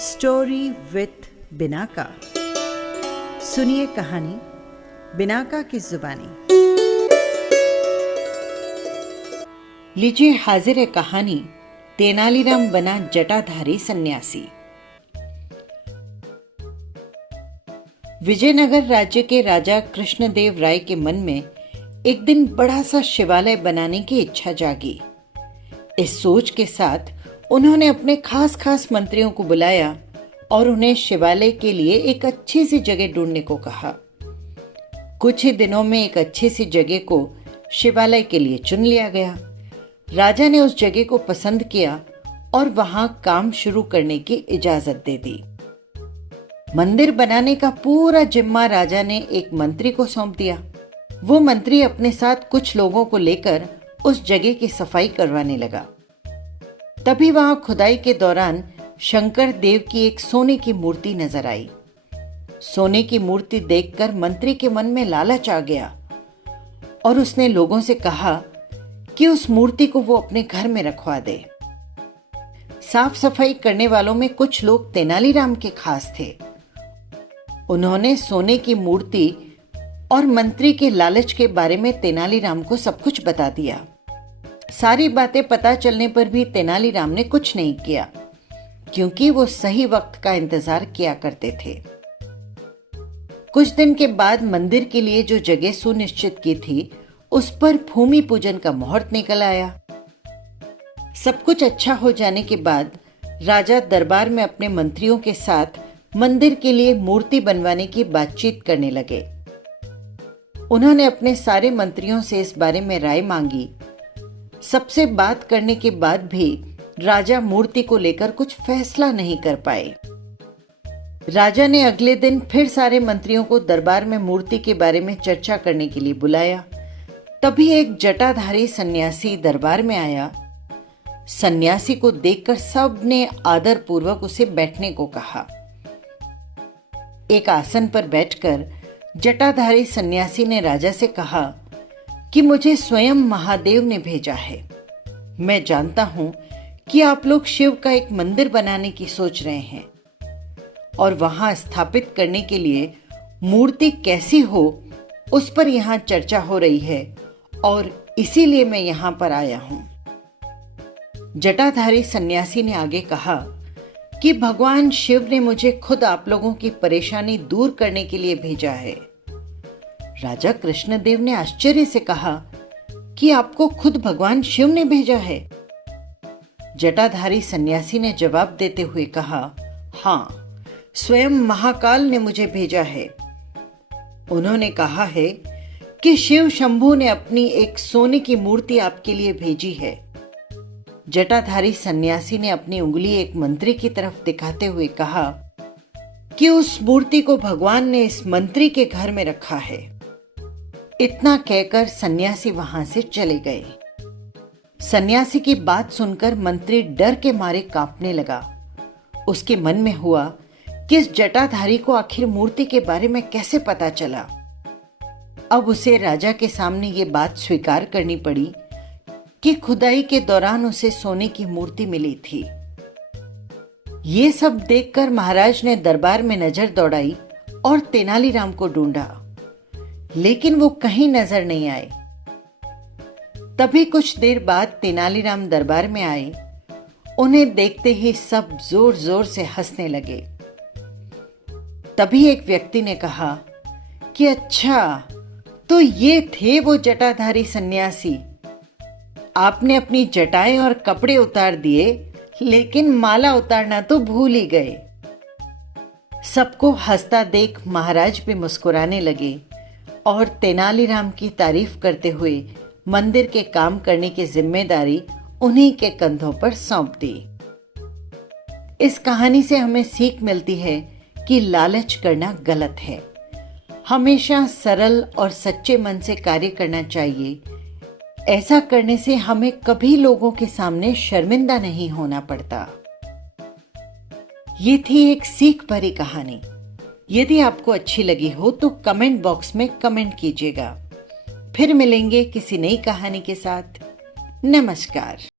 Story with Binaca. सुनिए कहानी Binaca की जुबानी। लीजिए हाजिर है कहानी तेनालीराम बना जटाधारी सन्यासी। विजयनगर राज्य के राजा कृष्णदेव राय के मन में एक दिन बड़ा सा शिवालय बनाने की इच्छा जागी। इस सोच के साथ उन्होंने अपने खास खास मंत्रियों को बुलाया और उन्हें शिवालय के लिए एक अच्छी सी जगह ढूंढने को कहा। कुछ ही दिनों में एक अच्छी सी जगह को शिवालय के लिए चुन लिया गया। राजा ने उस जगह को पसंद किया और वहां काम शुरू करने की इजाजत दे दी। मंदिर बनाने का पूरा जिम्मा राजा ने एक मंत्री को सौंप दिया। वो मंत्री अपने साथ कुछ लोगों को लेकर उस जगह की सफाई करवाने लगा। तभी वहां खुदाई के दौरान शंकर देव की एक सोने की मूर्ति नजर आई। सोने की मूर्ति देखकर मंत्री के मन में लालच आ गया और उसने लोगों से कहा कि उस मूर्ति को वो अपने घर में रखवा दे। साफ सफाई करने वालों में कुछ लोग तेनालीराम के खास थे। उन्होंने सोने की मूर्ति और मंत्री के लालच के बारे में तेनालीराम को सब कुछ बता दिया। सारी बातें पता चलने पर भी तेनालीराम ने कुछ नहीं किया, क्योंकि वो सही वक्त का इंतजार किया करते थे। कुछ दिन के बाद मंदिर के लिए जो जगह सुनिश्चित की थी, उस पर भूमि पूजन का मुहूर्त निकल आया। सब कुछ अच्छा हो जाने के बाद राजा दरबार में अपने मंत्रियों के साथ मंदिर के लिए मूर्ति बनवाने की बातचीत करने लगे। उन्होंने अपने सारे मंत्रियों से इस बारे में राय मांगी। सबसे बात करने के बाद भी राजा मूर्ति को लेकर कुछ फैसला नहीं कर पाए। राजा ने अगले दिन फिर सारे मंत्रियों को दरबार में मूर्ति के बारे में चर्चा करने के लिए बुलाया। तभी एक जटाधारी सन्यासी दरबार में आया। सन्यासी को देखकर सबने आदर पूर्वक उसे बैठने को कहा। एक आसन पर बैठकर जटाधारी सन्यासी ने राजा से कहा कि मुझे स्वयं महादेव ने भेजा है। मैं जानता हूं कि आप लोग शिव का एक मंदिर बनाने की सोच रहे हैं और वहां स्थापित करने के लिए मूर्ति कैसी हो उस पर यहां चर्चा हो रही है और इसीलिए मैं यहां पर आया हूं। जटाधारी सन्यासी ने आगे कहा कि भगवान शिव ने मुझे खुद आप लोगों की परेशानी दूर करने के लिए भेजा है। राजा कृष्णदेव ने आश्चर्य से कहा कि आपको खुद भगवान शिव ने भेजा है? जटाधारी सन्यासी ने जवाब देते हुए कहा, हाँ, स्वयं महाकाल ने मुझे भेजा है। उन्होंने कहा है कि शिव शंभू ने अपनी एक सोने की मूर्ति आपके लिए भेजी है। जटाधारी सन्यासी ने अपनी उंगली एक मंत्री की तरफ दिखाते हुए कहा कि उस मूर्ति को भगवान ने इस मंत्री के घर में रखा है। इतना कहकर सन्यासी वहां से चले गए। सन्यासी की बात सुनकर मंत्री डर के मारे कांपने लगा। उसके मन में हुआ कि इस जटाधारी को आखिर मूर्ति के बारे में कैसे पता चला। अब उसे राजा के सामने ये बात स्वीकार करनी पड़ी कि खुदाई के दौरान उसे सोने की मूर्ति मिली थी। ये सब देखकर महाराज ने दरबार में नजर दौड़ाई और तेनालीराम को ढूंढा, लेकिन वो कहीं नजर नहीं आए। तभी कुछ देर बाद तेनालीराम दरबार में आए। उन्हें देखते ही सब जोर जोर से हंसने लगे। तभी एक व्यक्ति ने कहा कि अच्छा, तो ये थे वो जटाधारी सन्यासी। आपने अपनी जटाएं और कपड़े उतार दिए, लेकिन माला उतारना तो भूल ही गए। सबको हंसता देख महाराज भी मुस्कुराने लगे और तेनालीराम की तारीफ करते हुए मंदिर के काम करने की जिम्मेदारी उन्हीं के कंधों पर सौंप दी। इस कहानी से हमें सीख मिलती है कि लालच करना गलत है। हमेशा सरल और सच्चे मन से कार्य करना चाहिए। ऐसा करने से हमें कभी लोगों के सामने शर्मिंदा नहीं होना पड़ता। ये थी एक सीख भरी कहानी। यदि आपको अच्छी लगी हो तो कमेंट बॉक्स में कमेंट कीजिएगा। फिर मिलेंगे किसी नई कहानी के साथ। नमस्कार।